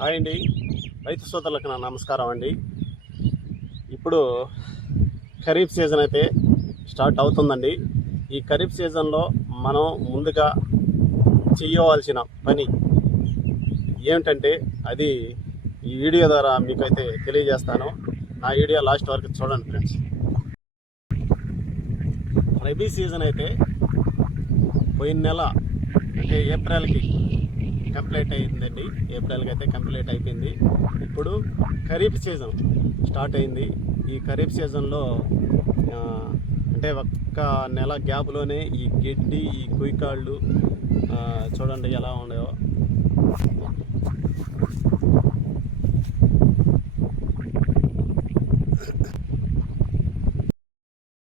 Hi అండి, రైతు సోదరులకు నా నమస్కారం అండి. ఇప్పుడు ఖరీఫ్ సీజన్ అయితే స్టార్ట్ అవుతుందండి. ఈ ఖరీఫ్ సీజన్లో మనం ముందుగా చేయవలసిన పని ఏమిటంటే అది ఈ వీడియో ద్వారా మీకైతే తెలియజేస్తాను. నా వీడియో లాస్ట్ వరకు చూడండి ఫ్రెండ్స్. రబీ సీజన్ అయితే పోయిన నెల అంటే ఏప్రిల్కి కంప్లీట్ అయిందండి. ఏప్రిల్కి అయితే కంప్లీట్ అయిపోయింది. ఇప్పుడు ఖరీఫ్ సీజన్ స్టార్ట్ అయింది. ఈ ఖరీఫ్ సీజన్లో అంటే ఒక్క నెల గ్యాప్లోనే ఈ గడ్డి, ఈ కుయ్యకాళ్ళు చూడండి ఎలా ఉన్నాయో.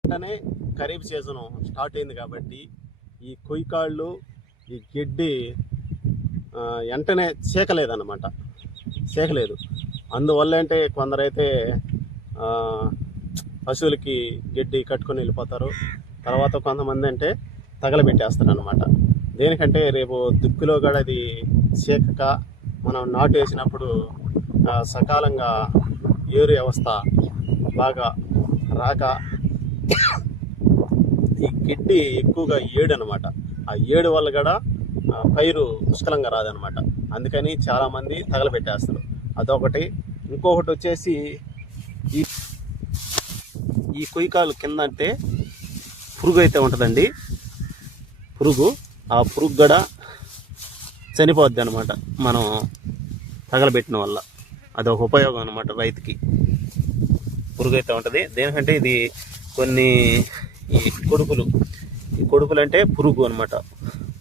వెంటనే ఖరీఫ్ సీజన్ స్టార్ట్ అయింది కాబట్టి ఈ కుయ్యకాళ్ళు, ఈ గడ్డి వెంటనే సేకలేదన్నమాట. సేకలేదు. అందువల్ల అంటే కొందరైతే పశువులకి గడ్డి కట్టుకొని వెళ్ళిపోతారు. తర్వాత కొంతమంది అంటే తగలబెట్టేస్తారు అనమాట. దేనికంటే రేపు దిక్కులో కూడా అది సేకక మనం నాటు వేసినప్పుడు సకాలంగా ఏరు వ్యవస్థ బాగా రాక ఈ గడ్డి ఎక్కువగా ఏడు అనమాట. ఆ ఏడు వల్ల కూడా పైరు పుష్కలంగా రాదనమాట. అందుకని చాలామంది తగలబెట్టేస్తారు. అదొకటి. ఇంకొకటి వచ్చేసి ఈ కుయ్యకాలు కింద అంటే పురుగు అయితే ఉంటుందండి. ఆ పురుగు కూడా చనిపోద్ది అనమాట మనం తగలబెట్టిన వల్ల. అదొక ఉపయోగం అనమాట రైతుకి. పురుగు అయితే ఉంటుంది. దేనికంటే ఇది కొన్ని ఈ కొడుకులు అంటే పురుగు అనమాట.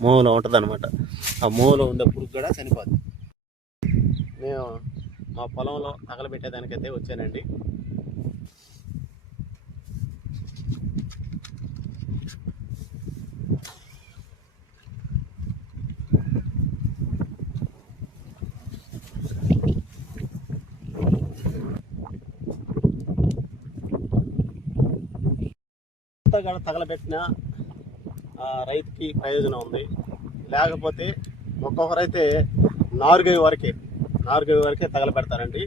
మోలో ఉంటుంది అనమాట. ఆ మోలో ఉండే పురుగు కూడా చనిపోద్ది. నేను మా పొలంలో తగలబెట్టేదానికైతే వచ్చానండి. తగలబెట్టిన రైతుకి ప్రయోజనం ఉంది. లేకపోతే ఒక్కొక్కరైతే నారుగై వరకే తగలబెడతారండి.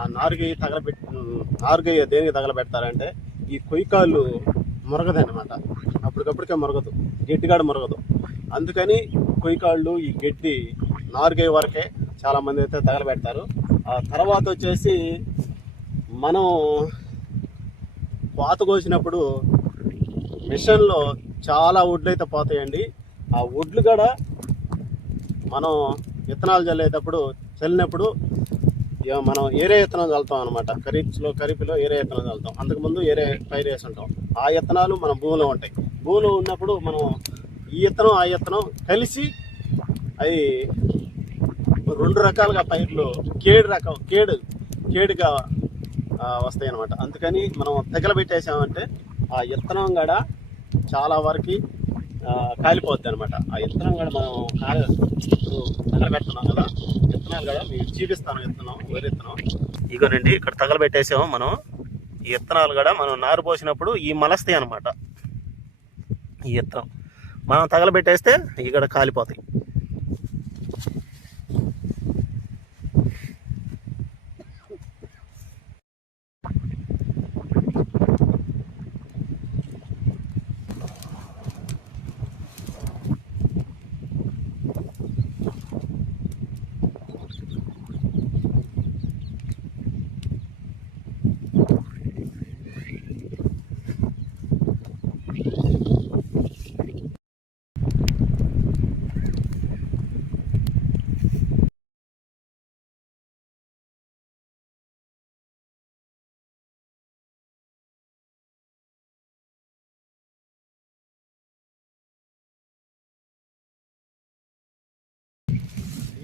ఆ నారుగయ్య దేనికి తగలబెడతారంటే ఈ కుయ్యకాళ్ళు మురగదనమాట. అప్పటికప్పటికే మురగదు, గడ్డిగాడ మురగదు. అందుకని కుయ్యకాళ్ళు, ఈ గడ్డి నారుగై వరకే చాలామంది అయితే తగలబెడతారు. ఆ తర్వాత వచ్చేసి మనం కోత కోసినప్పుడు మిషన్లో చాలా వడ్లు అయితే పోతాయండి. ఆ వడ్లు కూడా మనం విత్తనాలు చల్లినప్పుడు మనం ఏరే విత్తనాలు చల్లుతాం అనమాట. ఖరీఫ్లో ఏరే విత్తనాలు చల్లుతాం. అంతకుముందు ఏరే పైరు వేసి ఉంటాం. ఆ విత్తనాలు మన భూమిలో ఉంటాయి. భూమిలో ఉన్నప్పుడు మనం ఈ విత్తనం ఆ విత్తనం కలిసి అది రెండు రకాలుగా పైర్లు కేడుగా వస్తాయి అనమాట. అందుకని మనం తగలబెట్టేసామంటే ఆ విత్తనం కూడా చాలా వరకు కాలిపోద్ది అనమాట. ఆ విత్తనం కూడా మనం తగలబెడుతున్నాం కదా, విత్తనాలు కూడా మీకు చూపిస్తాను. వరి విత్తనం ఇగోనండి, ఇక్కడ తగలబెట్టేసాము మనం. ఈ విత్తనాలు కూడా మనం నారు పోసినప్పుడు ఈ మలస్తాయి అనమాట. ఈ విత్తనం మనం తగలబెట్టేస్తే ఇక్కడ కాలిపోతాయి.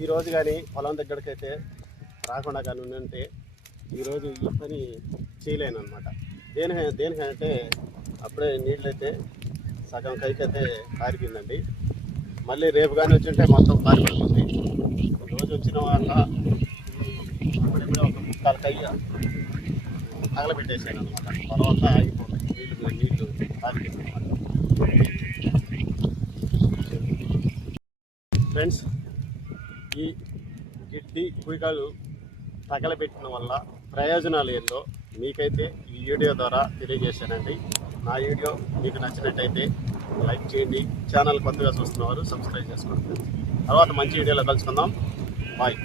ఈరోజు కానీ పొలం దగ్గరికి అయితే రాకుండా కానీ ఉంటే ఈరోజు ఈ పని చేయలేను అనమాట. దేనికంటే అప్పుడే నీళ్ళు అయితే సగం కైకైతే కారిపోయిందండి. మళ్ళీ రేపు కానీ వచ్చింటే మొత్తం కారిపోతుంది. రోజు వచ్చిన వాళ్ళ అప్పుడే ఒక ముక్కాలు కై తగలబెట్టేసాను అనమాట. తర్వాత ఆగిపోతాయి నీళ్ళు కారిపోయింది అనమాట. ఫ్రెండ్స్, ఈ గిడ్డి కుయికాలు తగలబెట్టడం వల్ల ప్రయోజనాలు ఏందో మీకైతే ఈ వీడియో ద్వారా తెలియజేశానండి. నా వీడియో మీకు నచ్చినట్టయితే లైక్ చేయండి. ఛానల్ కొత్తగా చూస్తున్నవారు సబ్స్క్రైబ్ చేసుకోండి. తర్వాత మంచి వీడియోలో కలుసుకుందాం. బాయ్.